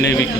Navy की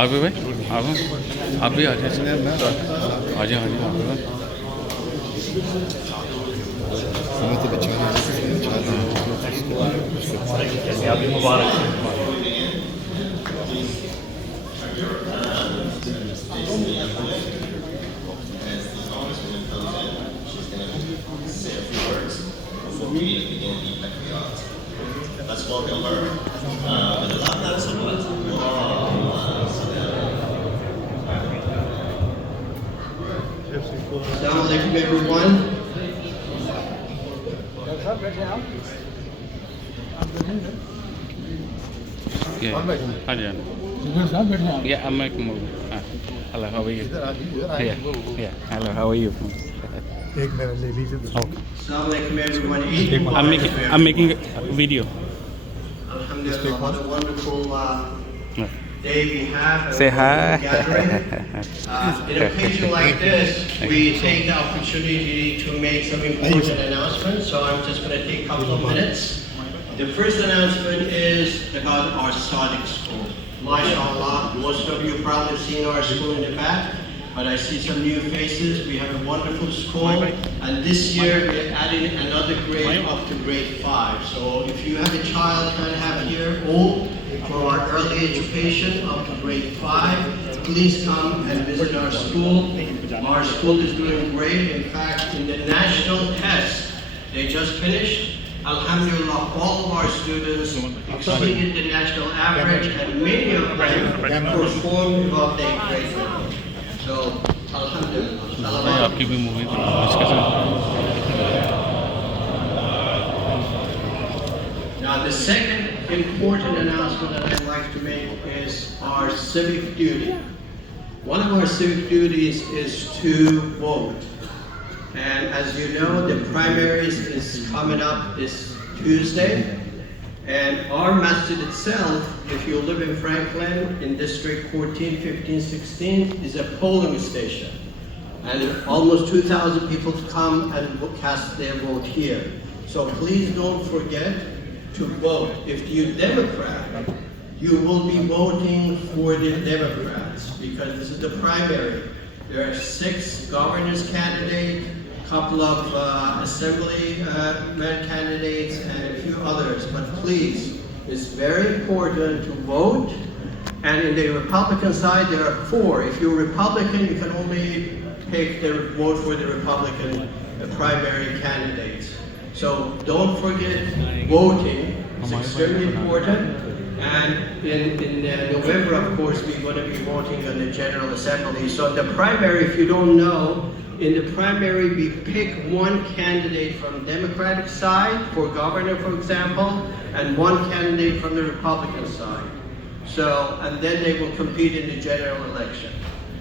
आप भी भाई आप भी आ जाए आ जाए आप भी मुबारक Let's welcome her. Assalamu alaikum everyone. Yeah, I'm making move. Hello, how are you? Yeah. Hello, how are you? Okay. Assalamu alaikum everyone. I'm making a video. Alhamdulillah, what a wonderful day we have. Say hi. Gathering. In an occasion like this, we take the opportunity to make some important announcements. So I'm just going to take a couple of minutes. The first announcement is about our Sadiq school. MashaAllah, most of you probably have seen our school in the back, but I see some new faces. We have a wonderful school, and this year we're adding another grade up to grade 5. So if you have a child kind of have here old for our early education up to grade 5, please come and visit our school. Our school is doing great. In fact, in the national test they just finished, Alhamdulillah, all of our students exceeded the national average, and many of them performed above their grade level. So, Alhamdulillah. Now, the second important announcement that I'd like to make is our civic duty. One of our civic duties is to vote. And as you know, the primaries is coming up this Tuesday. And our masjid itself, if you live in Franklin, in District 14, 15, 16, is a polling station. And almost 2,000 people come and cast their vote here. So please don't forget to vote. If you're Democrat, you will be voting for the Democrats because this is the primary. There are 6 governors candidates, a couple of assemblyman candidates, and a few others. But please, it's very important to vote. And in the Republican side, there are 4. If you're Republican, you can only pick the vote for the Republican primary candidates. So don't forget voting. It's extremely important. And in November, of course, we're going to be voting on the General Assembly. So in the primary, if you don't know, in the primary, we pick one candidate from the Democratic side for governor, for example, and one candidate from the Republican side. So, and then they will compete in the general election.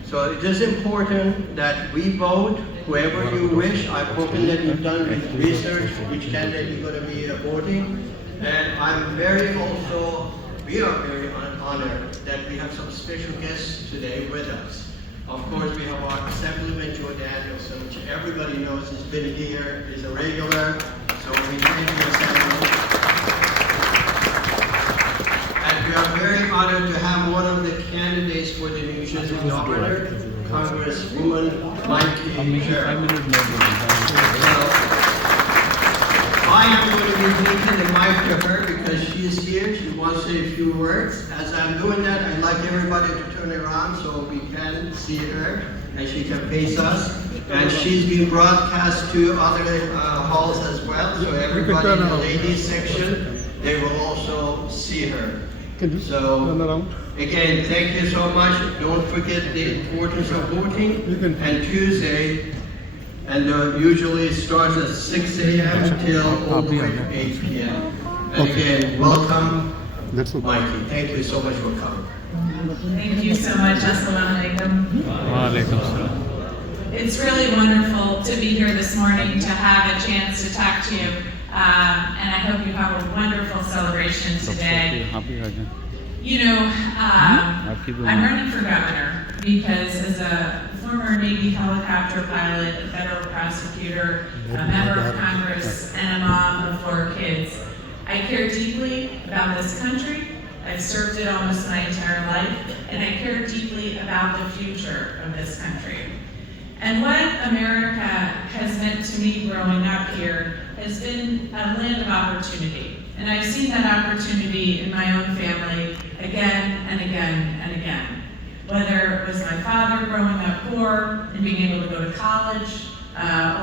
So it is important that we vote, whoever you wish. I'm hoping that you've done research, which candidate you're going to be voting. And we are very honored that we have some special guests today with us. Of course, we have our Assemblyman Joe Danielson, which everybody knows has been here, is a regular. So we thank you, Assemblyman. And we are very honored to have one of the candidates for the New Jersey governor, Congresswoman Mikey Sherrill. I am going to be taking the mic to her because she is here. She wants to say a few words. As I'm doing that, I'd like everybody to turn around so we can see her and she can face us. And she's being broadcast to other halls as well. So everybody in the ladies section, they will also see her. Can you So, turn around? again, thank you so much. Don't forget the importance of voting. You can- And Tuesday, and usually starts at 6 a.m. till all the way to 8 p.m. And again, welcome, That's okay. Mikey. Thank you so much for coming. Thank you so much. Assalamu alaikum. Walaikum salam. It's really wonderful to be here this morning to have a chance to talk to you. And I hope you have a wonderful celebration today. You know, I'm running for governor because as a former Navy helicopter pilot, a federal prosecutor, a member of Congress, and a mom of 4 kids, I care deeply about this country. I've served it almost my entire life, and I care deeply about the future of this country. And what America has meant to me growing up here has been a land of opportunity. And I've seen that opportunity in my own family again and again and again. Whether it was my father growing up poor and being able to go to college,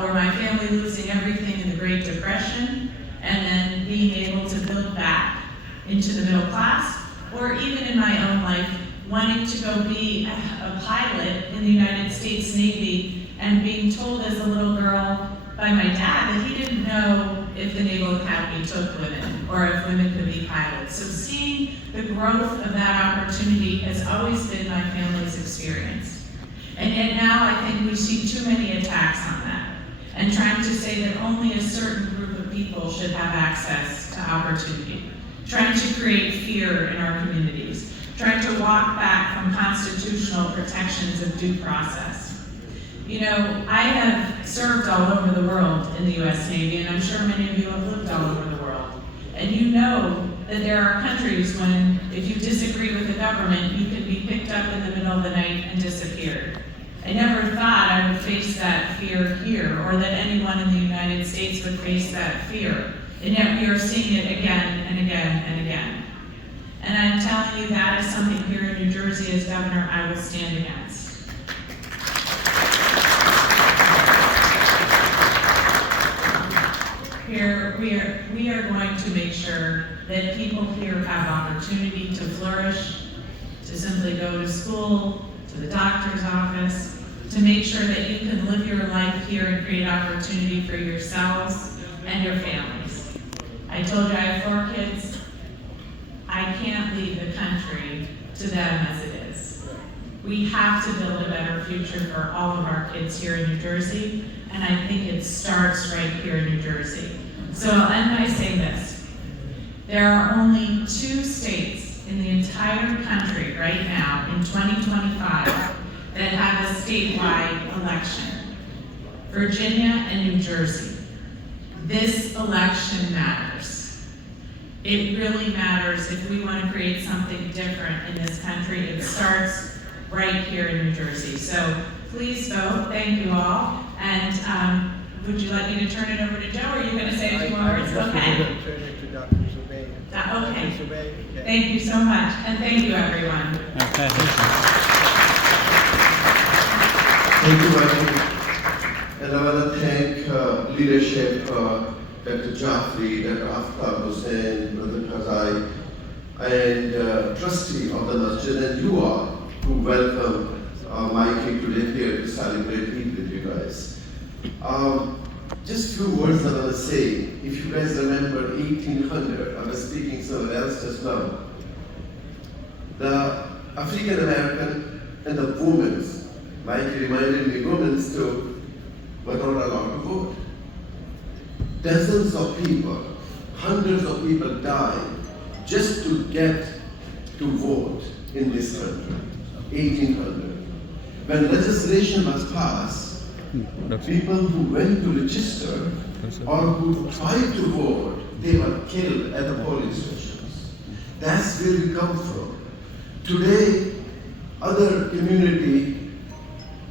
or my family losing everything in the Great Depression, and then being able to build back into the middle class, or even in my own life, wanting to go be a pilot in the United States Navy and being told as a little girl by my dad that he didn't know if the Naval Academy took women or if women could be pilots. So seeing the growth of that opportunity has always been my family's experience. And yet now I think we see too many attacks on that and trying to say that only a certain group of people should have access to opportunity, trying to create fear in our communities, trying to walk back from constitutional protections of due process. You know, I have served all over the world in the U.S. Navy, and I'm sure many of you have lived all over the world. And you know that there are countries when, if you disagree with the government, you can be picked up in the middle of the night and disappeared. I never thought I would face that fear here, or that anyone in the United States would face that fear. And yet we are seeing it again and again and again. And I'm telling you that is something here in New Jersey as governor I will stand against. Here, we are going to make sure that people here have opportunity to flourish, to simply go to school, to the doctor's office, to make sure that you can live your life here and create opportunity for yourselves and your families. I told you I have 4 kids. I can't leave the country to them as it is. We have to build a better future for all of our kids here in New Jersey, and I think it starts right here in New Jersey. So I'll end by saying this. There are only 2 states in the entire country right now in 2025 that have a statewide election. Virginia and New Jersey. This election matters. It really matters if we want to create something different in this country. It starts right here in New Jersey. So please vote. Thank you all. And would you like me to turn it over to Joe, or are you going to say a few more words? Okay. Turn it to Dr. Zubay. Okay. Dr. Zubay, okay. Thank you so much. And thank you, everyone. Okay. Thank you, Mikey. And I want to thank leadership, Dr. Jaffrey, Dr. Aftab Hussain, Brother Khazai, and trustee of the Masjid, and you all who welcome Mikey today here to celebrate Eid with you guys. Just 2 words I want to say. If you guys remember 1800, I was speaking somewhere else just now. The African American and the women, Mikey reminded me, women too, were not allowed to vote. Dozens of people, hundreds of people died just to get to vote in this country, 1800. When legislation was passed, people who went to register or who tried to vote, they were killed at the polling stations. That's where we come from. Today, other community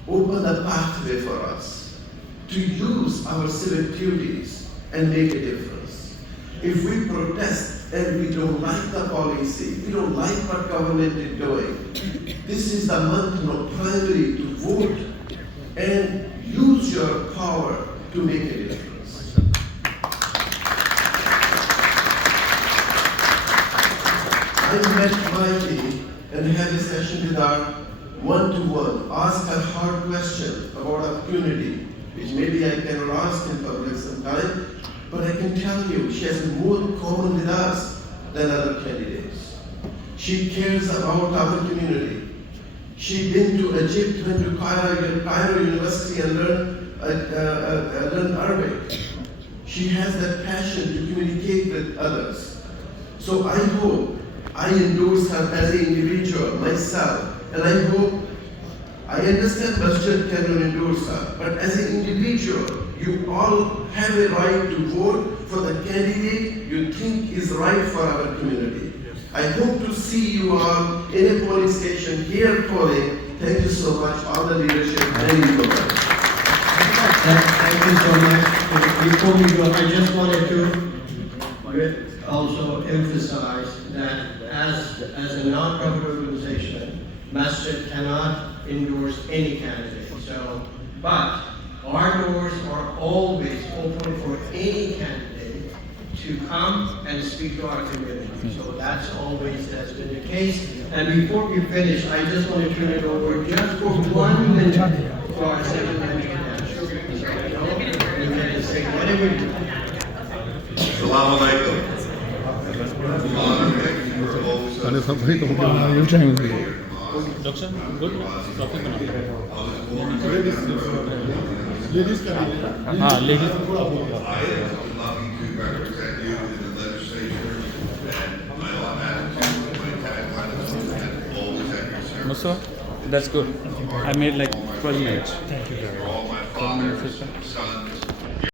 open a pathway for us to use our civic duties and make a difference. If we protest and we don't like the policy, we don't like what government is doing, this is the month of primary to vote and use your power to make a difference. I met Mikey and had a session with her one-to-one, ask her hard question about our community, which maybe I cannot ask in public sometime, but I can tell you she has more in common with us than other candidates. She cares about our community. She been to Egypt, went to Cairo University and learned Arabic. She has that passion to communicate with others. So I hope I endorse her as an individual, myself, and I hope, I understand Masjid cannot endorse her, but as an individual, you all have a right to vote for the candidate you think is right for our community. I hope to see you all in a polling station here polling. Thank you so much, all the leadership. Thank you so much. Thank you so much. Before we go, I just wanted to also emphasize that as a non-profit organization, Masjid cannot endorse any candidate. So, but our doors are always open for any candidate to come and speak to our community. So that's always has been the case. And before we finish, I just want to turn it over just for 1 minute for our secretary. You can say whatever you want. Assalamu alaikum. Doctor, good. Ladies. ladies. I am lucky to represent you in the legislature, and my always at your service. Musa, that's good. I made like 12 minutes. For all my fathers, sons,